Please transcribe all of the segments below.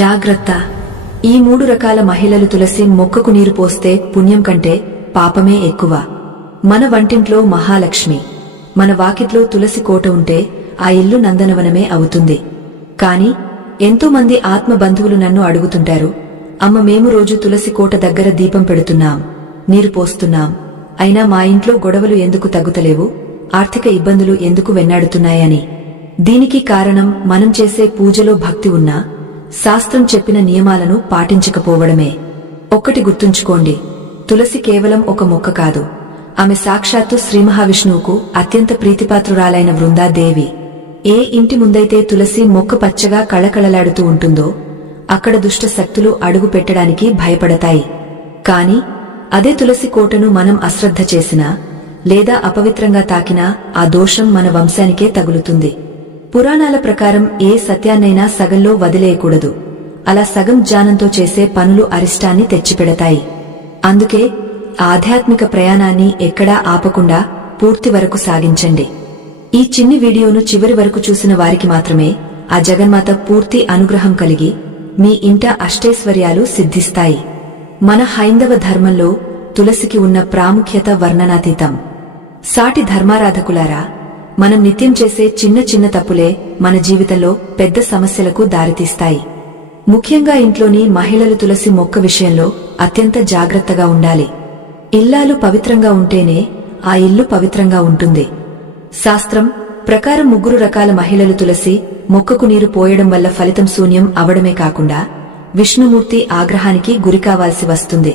జాగ్రత్త! ఈ 3 రకాల మహిళలు తులసి మొక్కకు నీరు పోస్తే పుణ్యం కంటే పాపమే ఎక్కువ. మన వంటింట్లో మహాలక్ష్మి, మన వాకిట్లో తులసి కోట ఉంటే ఆ ఇల్లు నందనవనమే అవుతుంది. కాని ఎంతో మంది ఆత్మ బంధువులు నన్ను అడుగుతుంటారు, అమ్మ, మేము రోజు తులసి కోట దగ్గర దీపం పెడుతున్నాం, నీరు పోస్తున్నాం, అయినా మా ఇంట్లో గొడవలు ఎందుకు తగ్గుతలేవు, ఆర్థిక ఇబ్బందులు ఎందుకు వెన్నాడుతున్నాయని. దీనికి కారణం మనం చేసే పూజలో భక్తి ఉన్నా శాస్త్రం చెప్పిన నియమాలను పాటించకపోవడమే. ఒక్కటి గుర్తుంచుకోండి, తులసి కేవలం ఒక మొక్క కాదు, ఆమె సాక్షాత్తు శ్రీమహావిష్ణువుకు అత్యంత ప్రీతిపాత్రురాలైన వృందాదేవి. ఏ ఇంటి ముందైతే తులసి మొక్క పచ్చగా కళకళలాడుతూ ఉంటుందో అక్కడ దుష్ట శక్తులు అడుగు పెట్టడానికి భయపడతాయి. కాని అదే తులసి కోటను మనం అశ్రద్ధ చేసినా లేదా అపవిత్రంగా తాకినా ఆ దోషం మన వంశానికే తగులుతుంది. పురాణాల ప్రకారం ఏ సత్యాన్నైనా సగంలో వదిలేయకూడదు. అలా సగం జ్ఞానంతో చేసే పనులు అరిష్టాన్ని తెచ్చిపెడతాయి. అందుకే ఆధ్యాత్మిక ప్రయాణాన్ని ఎక్కడా ఆపకుండా పూర్తి వరకు సాగించండి. ఈ చిన్ని వీడియోను చివరి వరకు చూసిన వారికి మాత్రమే ఆ జగన్మాత పూర్తి అనుగ్రహం కలిగి మీ ఇంట అష్టైశ్వర్యాలు సిద్ధిస్తాయి. మన హైందవ ధర్మంలో తులసికి ఉన్న ప్రాముఖ్యత వర్ణనాతీతం. సాటి ధర్మారాధకులారా, మనం నిత్యం చేసే చిన్న చిన్న తప్పులే మన జీవితంలో పెద్ద సమస్యలకు దారితీస్తాయి. ముఖ్యంగా ఇంట్లోని మహిళలు తులసి మొక్క విషయంలో అత్యంత జాగ్రత్తగా ఉండాలి. ఇల్లాలు పవిత్రంగా ఉంటేనే ఆ ఇల్లు పవిత్రంగా ఉంటుంది. శాస్త్రం ప్రకారం 3 రకాల మహిళలు తులసి మొక్కకు నీరు పోయడం వల్ల ఫలితం శూన్యం అవడమే కాకుండా విష్ణుమూర్తి ఆగ్రహానికి గురికావాల్సి వస్తుంది.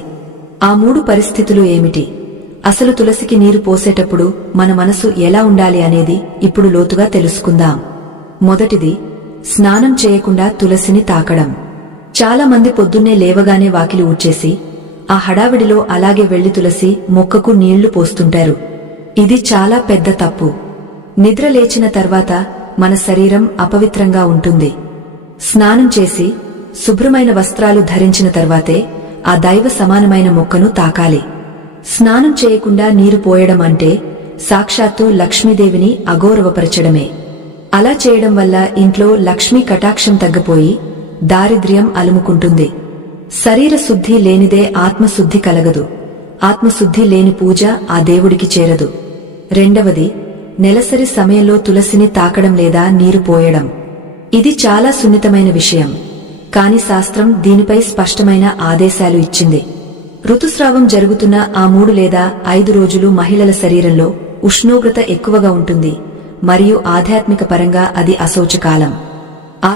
ఆ 3 పరిస్థితులు ఏమిటి, అసలు తులసికి నీరు పోసేటప్పుడు మన మనసు ఎలా ఉండాలి అనేది ఇప్పుడు లోతుగా తెలుసుకుందాం. మొదటిది, స్నానం చేయకుండా తులసిని తాకడం. చాలా మంది పొద్దున్నే లేవగానే వాకిలి ఊడ్చేసి ఆ హడావిడిలో అలాగే వెళ్లి తులసి మొక్కకు నీళ్లు పోస్తుంటారు. ఇది చాలా పెద్ద తప్పు. నిద్ర లేచిన తర్వాత మన శరీరం అపవిత్రంగా ఉంటుంది. స్నానం చేసి శుభ్రమైన వస్త్రాలు ధరించిన తర్వాతే ఆ దైవ సమానమైన మొక్కను తాకాలి. స్నానం చేయకుండా నీరు పోయడం అంటే సాక్షాత్తు లక్ష్మీదేవిని అగౌరవపరచడమే. అలా చేయడం వల్ల ఇంట్లో లక్ష్మీ కటాక్షం తగ్గిపోయి దారిద్ర్యం అలుముకుంటుంది. శరీర శుద్ధి లేనిదే ఆత్మశుద్ధి కలగదు. ఆత్మశుద్ధి లేని పూజ ఆ దేవుడికి చేరదు. రెండవది, నెలసరి సమయంలో తులసిని తాకడం లేదా నీరు పోయడం. ఇది చాలా సున్నితమైన విషయం, కాని శాస్త్రం దీనిపై స్పష్టమైన ఆదేశాలు ఇచ్చింది. ఋతుస్రావం జరుగుతున్న ఆ 3 లేదా 5 రోజులు మహిళల శరీరంలో ఉష్ణోగ్రత ఎక్కువగా ఉంటుంది మరియు ఆధ్యాత్మిక పరంగా అది అశౌచకాలం.